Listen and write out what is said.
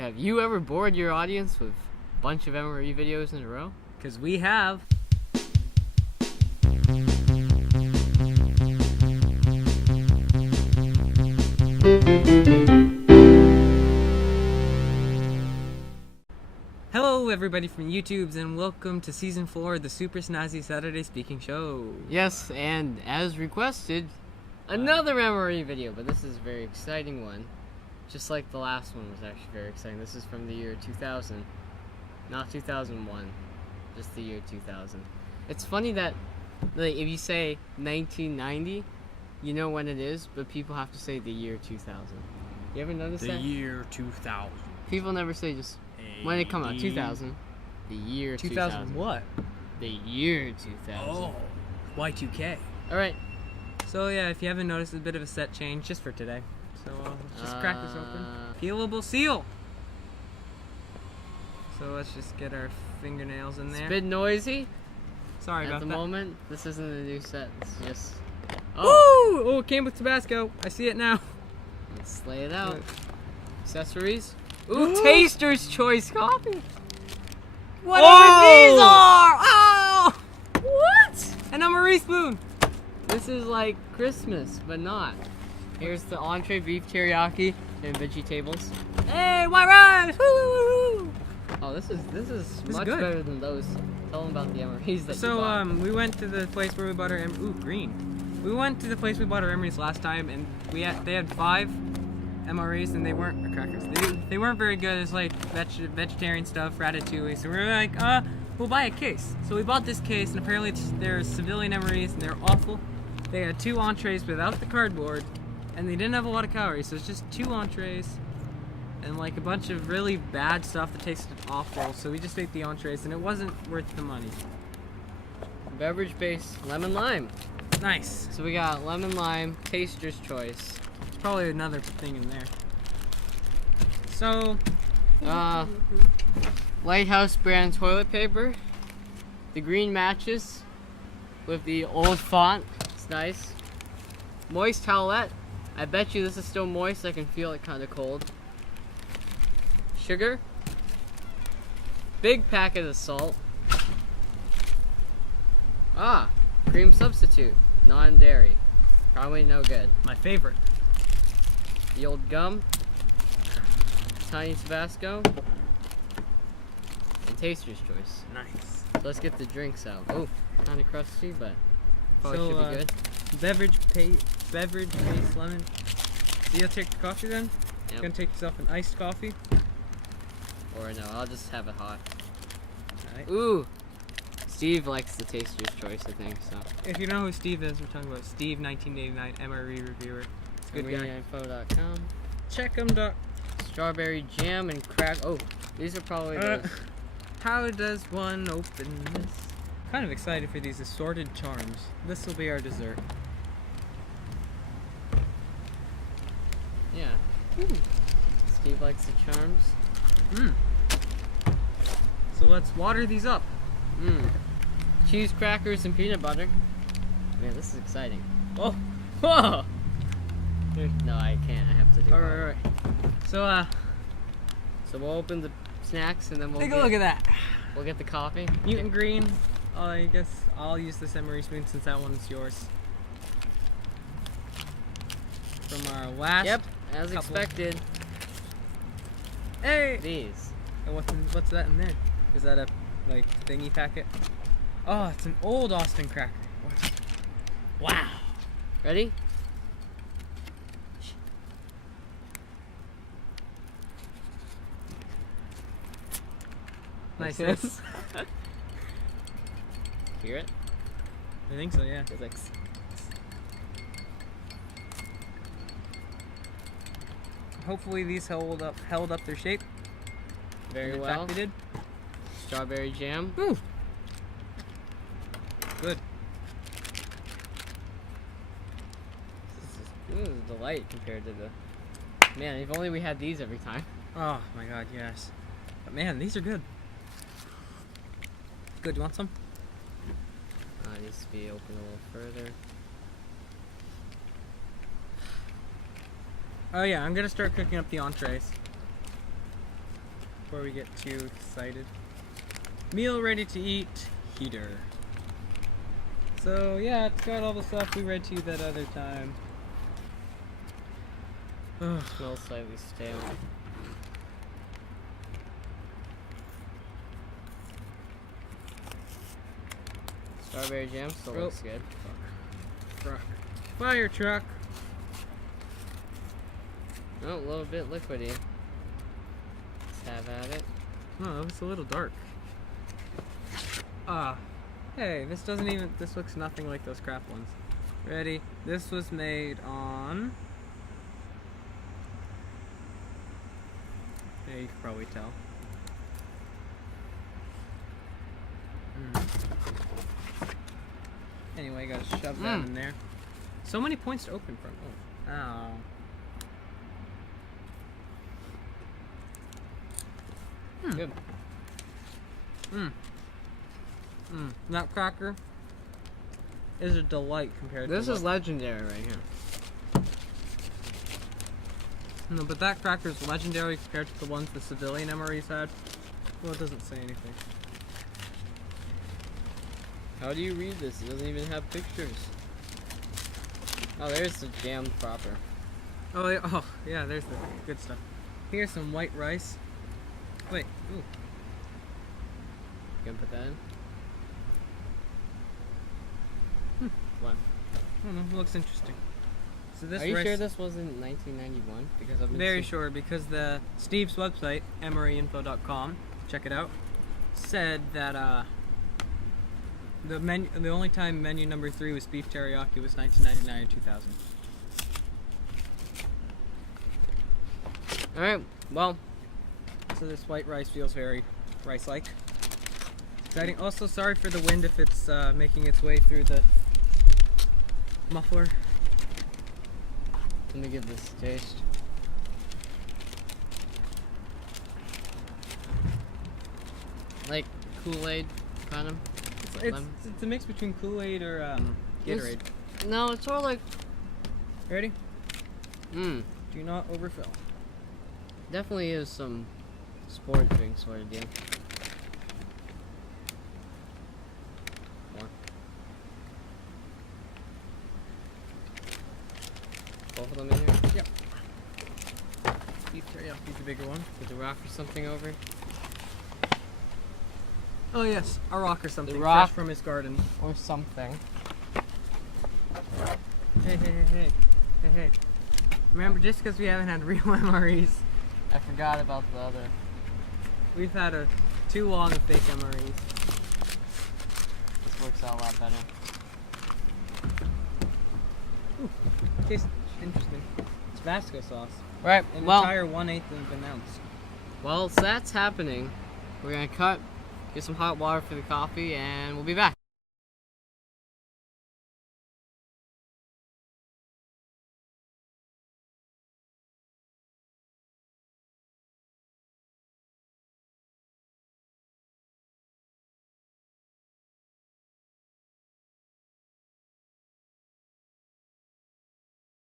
Have you ever bored your audience with a bunch of MRE videos in a row? Because we have. Hello everybody from YouTubes and welcome to Season 4 of the Super Snazzy Saturday Speaking Show. Yes, and as requested, another MRE video, but this is a very exciting one. Just like the last one was actually very exciting. This is from the year 2000. Not 2001, just the year 2000. It's funny that, like, if you say 1990, you know when it is, but people have to say the year 2000. You ever notice that? The year 2000. People never say just when it come out, 2000. The year 2000. What? The year 2000. Oh, Y2K. Alright. So yeah, if you haven't noticed, it's a bit of a set change just for today. So let's just crack this open. Peelable seal. So let's just get our fingernails in there. It's a bit noisy. Sorry about that. At the moment, this isn't a new set. It's just... Oh! Ooh! Oh, it came with Tabasco. I see it now. Let's lay it out. Accessories. Ooh, Taster's Choice coffee. Whatever these are! Oh! What? An MRE spoon. This is like Christmas, but not. Here's the entree beef teriyaki and veggie tables. Hey, white rice! Woo, woo, woo, woo. Oh, this is much good. better than those. Tell them about the MREs that you So bought. we went to the place where we bought our green. We went to the place we bought our MREs last time, and they had 5 MREs, and they weren't crackers. They weren't very good. It's like vegetarian stuff, ratatouille. So we were like, we'll buy a case. So we bought this case, and apparently they're civilian MREs, and they're awful. They had 2 entrees without the cardboard, and they didn't have a lot of calories. So it's just 2 entrees and like a bunch of really bad stuff that tasted awful. So we just ate the entrees, and it wasn't worth the money. Beverage base lemon lime. Nice. So we got lemon lime, Taster's Choice. There's probably another thing in there. So, Lighthouse brand toilet paper. The green matches with the old font. It's nice. Moist towelette. I bet you this is still moist. I can feel it kind of cold. Sugar. Big packet of salt. Cream substitute. Non-dairy. Probably no good. my favorite. The old gum. Tiny Tabasco. And Taster's Choice. Nice. So let's get the drinks out. Oh, kind of crusty, but probably So, should be good. Beverage base lemon. So you'll take the coffee then? Yep. You're gonna take yourself an iced coffee. Or no, I'll just have it hot. Alright. Ooh! Steve likes the Taster's Choice, I think, so. If you know who Steve is, we're talking about Steve, 1989 MRE reviewer. It's a good guy. MREinfo.com. Check him. Strawberry jam and crack. Oh, these are probably those. How does one open this? Kind of excited for these assorted charms. This will be our dessert. Yeah. Steve likes the charms. So let's water these up. Cheese crackers and peanut butter. Man, this is exciting. Oh, whoa! No, I can't. I have to do it. Alright. So So we'll open the snacks and then we'll take a look at that. We'll get the coffee. Mutant green. I guess I'll use this MRE spoon since that one's yours. From our last. Yep, as couple. expected. Hey. These. And what's that in there? Is that a like thingy packet? Oh, it's an old Austin cracker. Wow. Ready? Nice. Hear it? I think so, yeah. Physics. Hopefully these held up their shape. Very In well. fact, they did. Strawberry jam. Ooh. Good. This is a delight compared to the... Man, if only we had these every time. Oh my god, yes. But man, these are good. Good, you want some? It needs to be open a little further. Oh yeah, I'm gonna start cooking up the entrees. before we get too excited. Meal ready to eat, heater. So yeah, it's got all the stuff we read to you that other time. Smells slightly stale. Strawberry jam still looks good. Truck. Fire truck. Oh, a little bit liquidy. Let's have at it. Oh, it's a little dark. Hey, this looks nothing like those crap ones. Ready? This was made on... Yeah, you can probably tell. Anyway, gotta shove that in there. So many points to open from. Oh. Ow. Good. Nutcracker is a delight compared to this is legendary right here. No, but that cracker is legendary compared to the ones the civilian MREs had. Well, it doesn't say anything. How do you read this? It doesn't even have pictures. Oh, there's the jam proper. Oh, yeah, there's the good stuff. Here's some white rice. Wait, ooh. You gonna put that in? What? I don't know, it looks interesting. So this Are you rice, sure this wasn't 1991? Because I've been very sure, because the Steve's website, MREinfo.com, check it out, said that the only time menu number 3 was beef teriyaki was 1999 or 2000. Alright, well. So this white rice feels very rice-like. Exciting. Also, sorry for the wind if it's making its way through the muffler. Let me give this a taste. Like Kool-Aid, kind of. It's a mix between Kool-Aid or Gatorade. No, it's sort of like... Ready? Mmm. Do not overfill. Definitely is some sport drink sort of deal. More. Both of them in here? Yep. Beef teriyaki is the bigger one. With a rock or something over? Oh yes, a rock or something. The rock fresh from his garden. or something. Hey. Remember, just because we haven't had real MREs, I forgot about the other. we've had too long of fake MREs. This works out a lot better. Ooh, tastes interesting. It's Vasco sauce. Right, An well, entire 1/8 of an ounce. while that's happening, we're gonna cut, get some hot water for the coffee, and we'll be back.